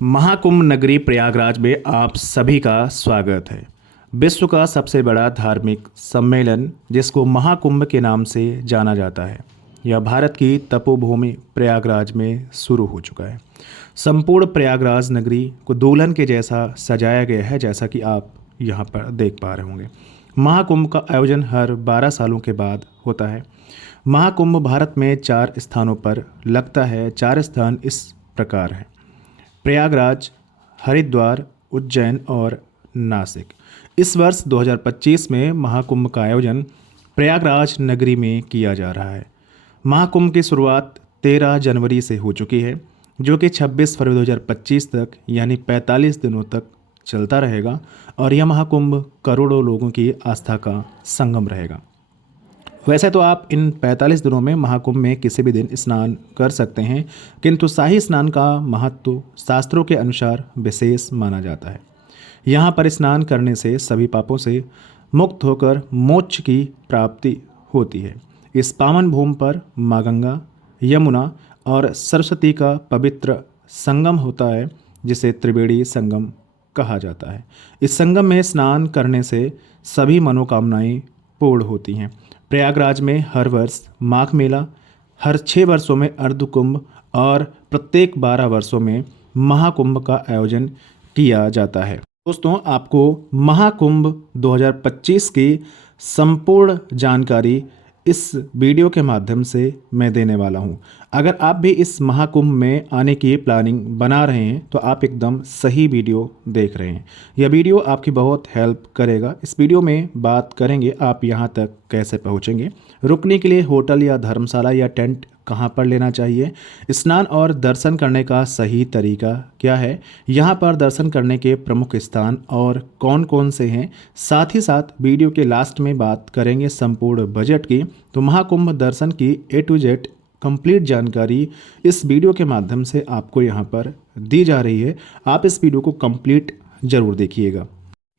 महाकुंभ नगरी प्रयागराज में आप सभी का स्वागत है। विश्व का सबसे बड़ा धार्मिक सम्मेलन जिसको महाकुंभ के नाम से जाना जाता है, यह भारत की तपोभूमि प्रयागराज में शुरू हो चुका है। संपूर्ण प्रयागराज नगरी को दुल्हन के जैसा सजाया गया है, जैसा कि आप यहाँ पर देख पा रहे होंगे। महाकुंभ का आयोजन हर 12 सालों के बाद होता है। महाकुंभ भारत में 4 स्थानों पर लगता है। 4 स्थान इस प्रकार हैं: प्रयागराज, हरिद्वार, उज्जैन और नासिक। इस वर्ष 2025 में महाकुंभ का आयोजन प्रयागराज नगरी में किया जा रहा है। महाकुंभ की शुरुआत 13 जनवरी से हो चुकी है, जो कि 26 फरवरी 2025 तक यानी 45 दिनों तक चलता रहेगा और यह महाकुंभ करोड़ों लोगों की आस्था का संगम रहेगा। वैसे तो आप इन 45 दिनों में महाकुंभ में किसी भी दिन स्नान कर सकते हैं, किंतु शाही स्नान का महत्व शास्त्रों के अनुसार विशेष माना जाता है। यहाँ पर स्नान करने से सभी पापों से मुक्त होकर मोक्ष की प्राप्ति होती है। इस पावन भूमि पर माँ गंगा, यमुना और सरस्वती का पवित्र संगम होता है, जिसे त्रिवेणी संगम कहा जाता है। इस संगम में स्नान करने से सभी मनोकामनाएं पूर्ण होती हैं। प्रयागराज में हर वर्ष माघ मेला, हर 6 वर्षों में अर्धकुंभ और प्रत्येक 12 वर्षों में महाकुंभ का आयोजन किया जाता है। दोस्तों, आपको महाकुंभ 2025 की संपूर्ण जानकारी इस वीडियो के माध्यम से मैं देने वाला हूं। अगर आप भी इस महाकुंभ में आने की प्लानिंग बना रहे हैं तो आप एकदम सही वीडियो देख रहे हैं। यह वीडियो आपकी बहुत हेल्प करेगा। इस वीडियो में बात करेंगे आप यहां तक कैसे पहुंचेंगे, रुकने के लिए होटल या धर्मशाला या टेंट कहां पर लेना चाहिए, स्नान और दर्शन करने का सही तरीका क्या है, यहां पर दर्शन करने के प्रमुख स्थान और कौन कौन से हैं। साथ ही साथ वीडियो के लास्ट में बात करेंगे संपूर्ण बजट की। तो महाकुंभ दर्शन की A to Z कंप्लीट जानकारी इस वीडियो के माध्यम से आपको यहां पर दी जा रही है। आप इस वीडियो को कंप्लीट जरूर देखिएगा।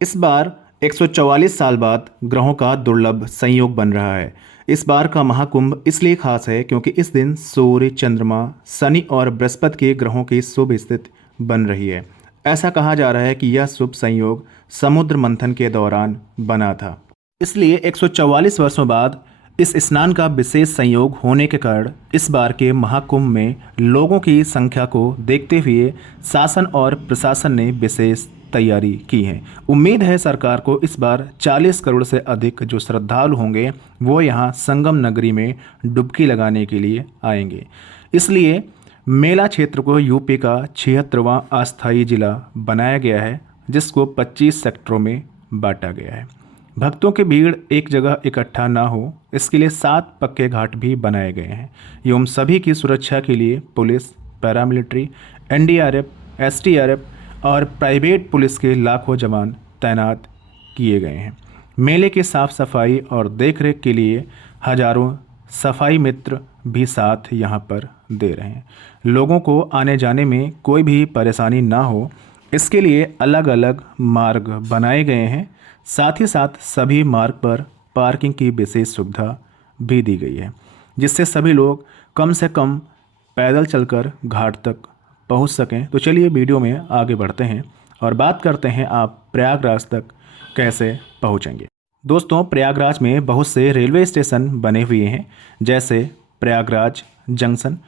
इस बार 144 साल बाद ग्रहों का दुर्लभ संयोग बन रहा है। इस बार का महाकुंभ इसलिए खास है क्योंकि इस दिन सूर्य, चंद्रमा, शनि और बृहस्पति के ग्रहों की शुभ स्थिति बन रही है। ऐसा कहा जा रहा है कि यह शुभ संयोग समुद्र मंथन के दौरान बना था, इसलिए 144 वर्षों बाद इस स्नान का विशेष संयोग होने के कारण इस बार के महाकुंभ में लोगों की संख्या को देखते हुए शासन और प्रशासन ने विशेष तैयारी की है। उम्मीद है सरकार को इस बार 40 करोड़ से अधिक जो श्रद्धालु होंगे वो यहाँ संगम नगरी में डुबकी लगाने के लिए आएंगे। इसलिए मेला क्षेत्र को यूपी का 76वां अस्थायी जिला बनाया गया है, जिसको 25 सेक्टरों में बांटा गया है। भक्तों की भीड़ एक जगह इकट्ठा ना हो, इसके लिए 7 पक्के घाट भी बनाए गए हैं एवं सभी की सुरक्षा के लिए पुलिस, पैरामिलिट्री, NDRF, SDRF और प्राइवेट पुलिस के लाखों जवान तैनात किए गए हैं। मेले की साफ सफाई और देखरेख के लिए हजारों सफाई मित्र भी साथ यहाँ पर दे रहे हैं। लोगों को आने जाने में कोई भी परेशानी ना हो, इसके लिए अलग अलग मार्ग बनाए गए हैं। साथ ही साथ सभी मार्ग पर पार्किंग की विशेष सुविधा भी दी गई है, जिससे सभी लोग कम से कम पैदल चलकर घाट तक पहुंच सकें। तो चलिए वीडियो में आगे बढ़ते हैं और बात करते हैं आप प्रयागराज तक कैसे पहुंचेंगे। दोस्तों, प्रयागराज में बहुत से रेलवे स्टेशन बने हुए हैं, जैसे Prayagraj junction,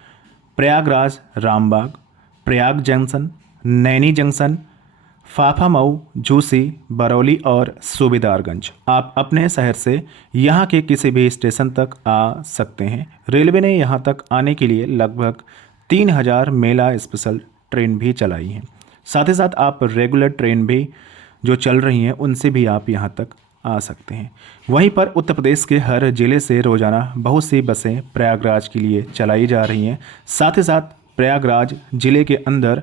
Prayagraj Rambagh, Prayag junction, Naini junction, Phaphamau, Jhusi, Barauli और सूबेदारगंज। आप अपने शहर से यहाँ के किसी भी स्टेशन तक आ सकते हैं। रेलवे ने यहाँ तक आने के लिए लगभग 3000 मेला स्पेशल ट्रेन भी चलाई हैं। साथ ही साथ आप रेगुलर ट्रेन भी जो चल रही हैं उनसे भी आप यहाँ तक आ सकते हैं। वहीं पर उत्तर प्रदेश के हर ज़िले से रोज़ाना बहुत सी बसें प्रयागराज के लिए चलाई जा रही हैं। साथ ही साथ प्रयागराज ज़िले के अंदर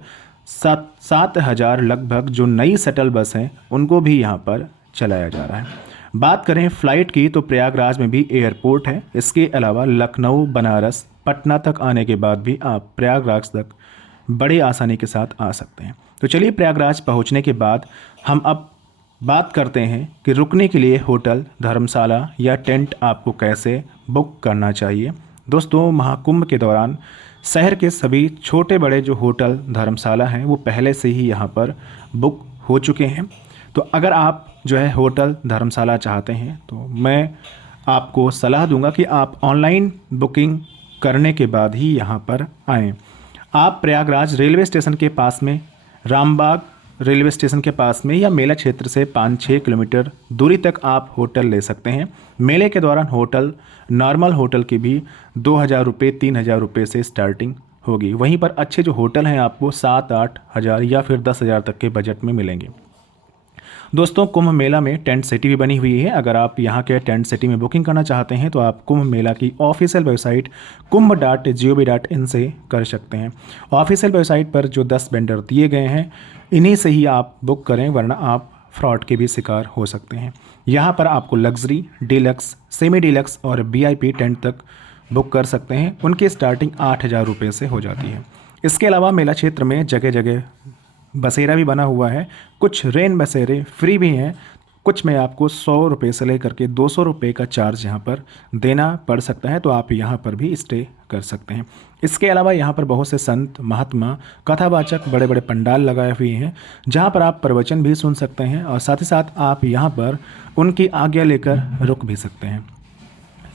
7,000 लगभग जो नई शटल बस हैं उनको भी यहाँ पर चलाया जा रहा है। बात करें फ़्लाइट की तो प्रयागराज में भी एयरपोर्ट है। इसके अलावा लखनऊ, बनारस, पटना तक आने के बाद भी आप प्रयागराज तक बड़ी आसानी के साथ आ सकते हैं। तो चलिए प्रयागराज पहुँचने के बाद हम अब बात करते हैं कि रुकने के लिए होटल, धर्मशाला या टेंट आपको कैसे बुक करना चाहिए। दोस्तों, महाकुंभ के दौरान शहर के सभी छोटे बड़े जो होटल धर्मशाला हैं वो पहले से ही यहाँ पर बुक हो चुके हैं। तो अगर आप जो है होटल धर्मशाला चाहते हैं तो मैं आपको सलाह दूंगा कि आप ऑनलाइन बुकिंग करने के बाद ही यहाँ पर आएँ। आप प्रयागराज रेलवे स्टेशन के पास में, रामबाग रेलवे स्टेशन के पास में या मेला क्षेत्र से 5-6 किलोमीटर दूरी तक आप होटल ले सकते हैं। मेले के दौरान होटल, नॉर्मल होटल की भी 2,000 रुपये 3,000 रुपये से स्टार्टिंग होगी। वहीं पर अच्छे जो होटल हैं आपको 7-8 हज़ार या फिर 10,000 तक के बजट में मिलेंगे। दोस्तों, कुंभ मेला में टेंट सिटी भी बनी हुई है। अगर आप यहाँ के टेंट सिटी में बुकिंग करना चाहते हैं तो आप कुंभ मेला की ऑफिशियल वेबसाइट kumbh.gov.in से कर सकते हैं। ऑफिशियल वेबसाइट पर जो 10 वेंडर दिए गए हैं इन्हीं से ही आप बुक करें, वरना आप फ्रॉड के भी शिकार हो सकते हैं। यहाँ पर आपको लग्जरी, डीलक्स, सेमी डीलक्स और VIP टेंट तक बुक कर सकते हैं। उनकी स्टार्टिंग 8,000 रुपये से हो जाती है। इसके अलावा मेला क्षेत्र में जगह जगह बसेरा भी बना हुआ है। कुछ रेन बसेरे फ्री भी हैं, कुछ में आपको 100 रुपये से लेकर के 200 रुपये का चार्ज यहाँ पर देना पड़ सकता है, तो आप यहाँ पर भी स्टे कर सकते हैं। इसके अलावा यहाँ पर बहुत से संत, महात्मा, कथावाचक, बड़े बड़े पंडाल लगाए हुए हैं जहाँ पर आप प्रवचन भी सुन सकते हैं और साथ ही साथ आप यहाँ पर उनकी आज्ञा लेकर रुक भी सकते हैं।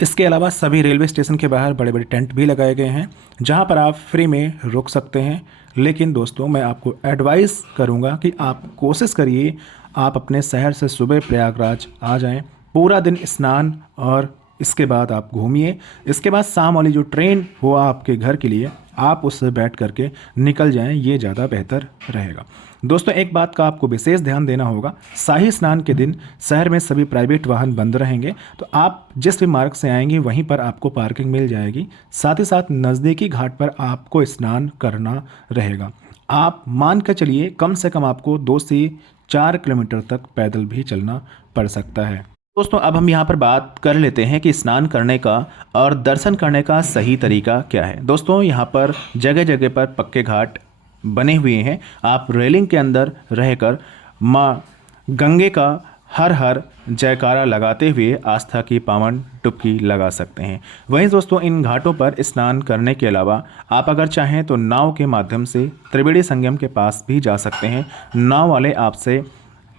इसके अलावा सभी रेलवे स्टेशन के बाहर बड़े बड़े टेंट भी लगाए गए हैं जहाँ पर आप फ्री में रुक सकते हैं। लेकिन दोस्तों, मैं आपको एडवाइस करूँगा कि आप कोशिश करिए आप अपने शहर से सुबह प्रयागराज आ जाएं, पूरा दिन स्नान और इसके बाद आप घूमिए। इसके बाद शाम वाली जो ट्रेन हो आपके घर के लिए, आप उससे बैठ करके निकल जाएं, ये ज़्यादा बेहतर रहेगा। दोस्तों, एक बात का आपको विशेष ध्यान देना होगा, शाही स्नान के दिन शहर में सभी प्राइवेट वाहन बंद रहेंगे, तो आप जिस भी मार्ग से आएंगे वहीं पर आपको पार्किंग मिल जाएगी। साथ ही साथ नज़दीकी घाट पर आपको स्नान करना रहेगा। आप मान कर चलिए कम से कम आपको 2 से 4 किलोमीटर तक पैदल भी चलना पड़ सकता है। दोस्तों, अब हम यहाँ पर बात कर लेते हैं कि स्नान करने का और दर्शन करने का सही तरीका क्या है। दोस्तों, यहाँ पर जगह जगह पर पक्के घाट बने हुए हैं। आप रेलिंग के अंदर रहकर माँ गंगे का हर हर जयकारा लगाते हुए आस्था की पावन डुबकी लगा सकते हैं। वहीं दोस्तों, इन घाटों पर स्नान करने के अलावा आप अगर चाहें तो नाव के माध्यम से त्रिवेणी संगम के पास भी जा सकते हैं। नाव वाले आपसे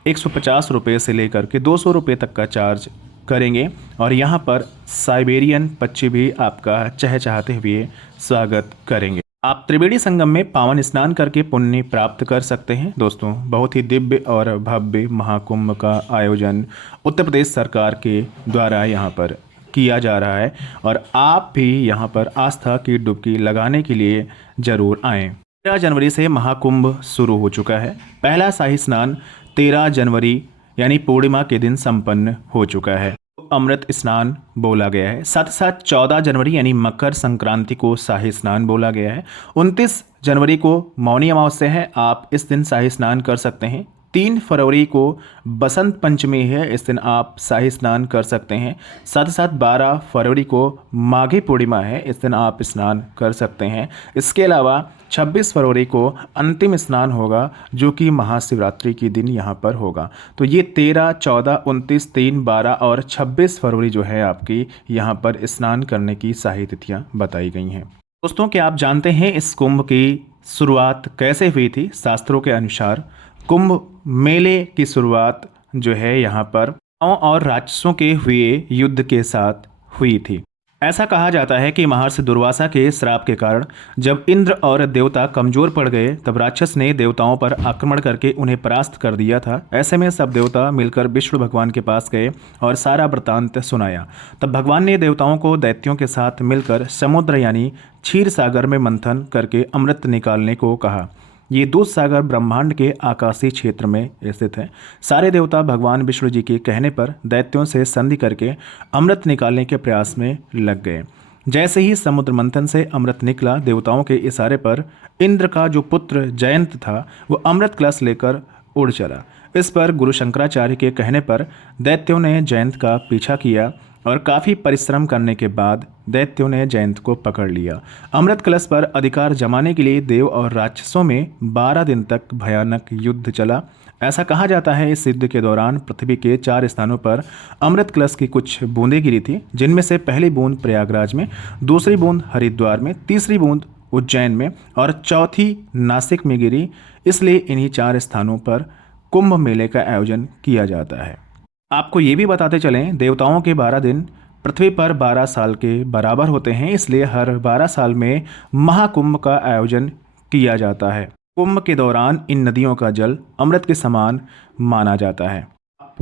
150 रुपये से लेकर के 200 रुपये तक का चार्ज करेंगे और यहाँ पर साइबेरियन पक्षी भी आपका चहचहाते हुए स्वागत करेंगे। आप त्रिवेणी संगम में पावन स्नान करके पुण्य प्राप्त कर सकते हैं। दोस्तों, बहुत ही दिव्य और भव्य महाकुंभ का आयोजन उत्तर प्रदेश सरकार के द्वारा यहाँ पर किया जा रहा है और आप भी यहाँ पर आस्था की डुबकी लगाने के लिए ज़रूर आएँ। 13 जनवरी से महाकुंभ शुरू हो चुका है। पहला शाही स्नान 13 जनवरी यानी पूर्णिमा के दिन संपन्न हो चुका है। अमृत स्नान बोला गया है। साथ ही साथ 14 जनवरी यानी मकर संक्रांति को शाही स्नान बोला गया है। 29 जनवरी को मौनी अमावस्या है, आप इस दिन शाही स्नान कर सकते हैं। 3 फरवरी को बसंत पंचमी है, इस दिन आप शाही स्नान कर सकते हैं। साथ ही साथ 12 फरवरी को माघी पूर्णिमा है, इस दिन आप स्नान कर सकते हैं। इसके अलावा 26 फरवरी को अंतिम स्नान होगा जो कि महाशिवरात्रि के दिन यहाँ पर होगा। तो ये 13, 14, 29, 3, 12 और 26 फरवरी जो है आपकी यहाँ पर स्नान करने की शाही तिथियाँ बताई गई हैं। दोस्तों, क्या आप जानते हैं इस कुंभ की शुरुआत कैसे हुई थी? शास्त्रों के अनुसार कुंभ मेले की शुरुआत जो है यहाँ पर और राक्षसों के हुए युद्ध के साथ हुई थी। ऐसा कहा जाता है कि महर्षि दुर्वासा के श्राप के कारण जब इंद्र और देवता कमजोर पड़ गए तब राक्षस ने देवताओं पर आक्रमण करके उन्हें परास्त कर दिया था। ऐसे में सब देवता मिलकर विष्णु भगवान के पास गए और सारा वृत्तांत सुनाया। तब भगवान ने देवताओं को दैत्यों के साथ मिलकर समुद्र यानी क्षीर सागर में मंथन करके अमृत निकालने को कहा। ये दूध सागर ब्रह्मांड के आकाशीय क्षेत्र में स्थित है। सारे देवता भगवान विष्णु जी के कहने पर दैत्यों से संधि करके अमृत निकालने के प्रयास में लग गए। जैसे ही समुद्र मंथन से अमृत निकला, देवताओं के इशारे पर इंद्र का जो पुत्र जयंत था वो अमृत कलश लेकर उड़ चला। इस पर गुरु शंकराचार्य के कहने पर दैत्यों ने जयंत का पीछा किया और काफ़ी परिश्रम करने के बाद दैत्यों ने जयंत को पकड़ लिया। अमृत कलश पर अधिकार जमाने के लिए देव और राक्षसों में 12 दिन तक भयानक युद्ध चला। ऐसा कहा जाता है इस युद्ध के दौरान पृथ्वी के 4 स्थानों पर अमृत कलश की कुछ बूंदें गिरी थी, जिनमें से पहली बूंद प्रयागराज में, दूसरी बूंद हरिद्वार में, तीसरी बूंद उज्जैन में और चौथी नासिक में गिरी। इसलिए इन्हीं 4 स्थानों पर कुंभ मेले का आयोजन किया जाता है। आपको ये भी बताते चलें, देवताओं के 12 दिन पृथ्वी पर 12 साल के बराबर होते हैं, इसलिए हर 12 साल में महाकुंभ का आयोजन किया जाता है। कुंभ के दौरान इन नदियों का जल अमृत के समान माना जाता है।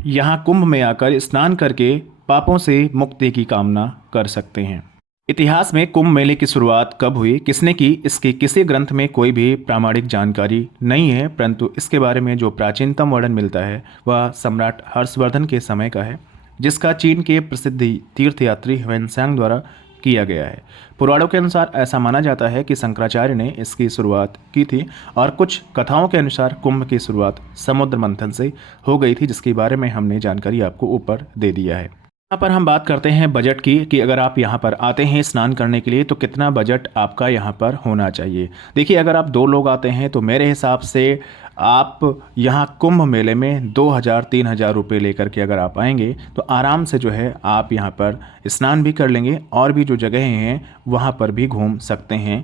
यहाँ कुंभ में आकर स्नान करके पापों से मुक्ति की कामना कर सकते हैं। इतिहास में कुंभ मेले की शुरुआत कब हुई, किसने की, इसकी किसी ग्रंथ में कोई भी प्रामाणिक जानकारी नहीं है, परंतु इसके बारे में जो प्राचीनतम वर्णन मिलता है वह सम्राट हर्षवर्धन के समय का है, जिसका चीन के प्रसिद्ध तीर्थयात्री ह्वेनसांग द्वारा किया गया है। पुराणों के अनुसार ऐसा माना जाता है कि शंकराचार्य ने इसकी शुरुआत की थी और कुछ कथाओं के अनुसार कुंभ की शुरुआत समुद्र मंथन से हो गई थी, जिसके बारे में हमने जानकारी आपको ऊपर दे दिया है। यहाँ पर हम बात करते हैं बजट की कि अगर आप यहाँ पर आते हैं स्नान करने के लिए तो कितना बजट आपका यहाँ पर होना चाहिए। देखिए, अगर आप 2 लोग आते हैं तो मेरे हिसाब से आप यहाँ कुंभ मेले में 2,000-3,000 रुपये लेकर के अगर आप आएंगे तो आराम से जो है आप यहाँ पर स्नान भी कर लेंगे और भी जो जगहें हैं वहाँ पर भी घूम सकते हैं।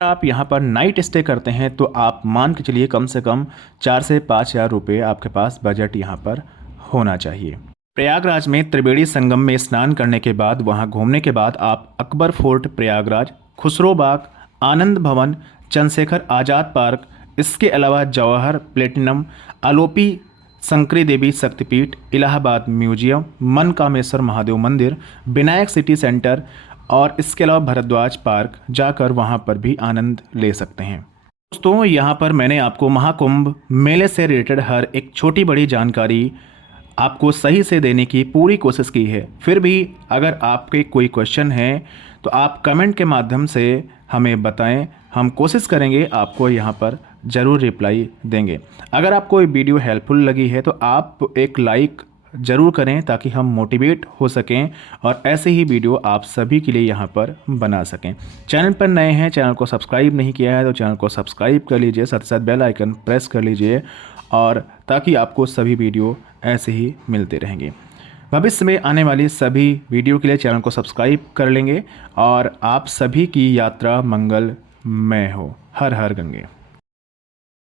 आप यहाँ पर नाइट स्टे करते हैं तो आप मान के चलिए कम से कम 4 से 5,000 रुपये आपके पास बजट यहाँ पर होना चाहिए। प्रयागराज में त्रिवेणी संगम में स्नान करने के बाद वहां घूमने के बाद आप अकबर फोर्ट प्रयागराज, खुसरो बाग, आनंद भवन, चंद्रशेखर आज़ाद पार्क, इसके अलावा जवाहर प्लेटिनम, आलोपी शंकरी देवी शक्तिपीठ, इलाहाबाद म्यूजियम, मनकामेश्वर महादेव मंदिर, विनायक सिटी सेंटर और इसके अलावा भरद्वाज पार्क जाकर वहां पर भी आनंद ले सकते हैं। दोस्तों, यहाँ पर मैंने आपको महाकुंभ मेले से रिलेटेड हर एक छोटी बड़ी जानकारी आपको सही से देने की पूरी कोशिश की है। फिर भी अगर आपके कोई क्वेश्चन है तो आप कमेंट के माध्यम से हमें बताएं, हम कोशिश करेंगे आपको यहाँ पर ज़रूर रिप्लाई देंगे। अगर आपको ये वीडियो हेल्पफुल लगी है तो आप एक लाइक ज़रूर करें ताकि हम मोटिवेट हो सकें और ऐसे ही वीडियो आप सभी के लिए यहाँ पर बना सकें। चैनल पर नए हैं, चैनल को सब्सक्राइब नहीं किया है तो चैनल को सब्सक्राइब कर लीजिए, साथ ही साथ बेल आइकन प्रेस कर लीजिए और ताकि आपको सभी वीडियो ऐसे ही मिलते रहेंगे। भविष्य में आने वाली सभी वीडियो के लिए चैनल को सब्सक्राइब कर लेंगे और आप सभी की यात्रा मंगलमय हो। हर हर गंगे।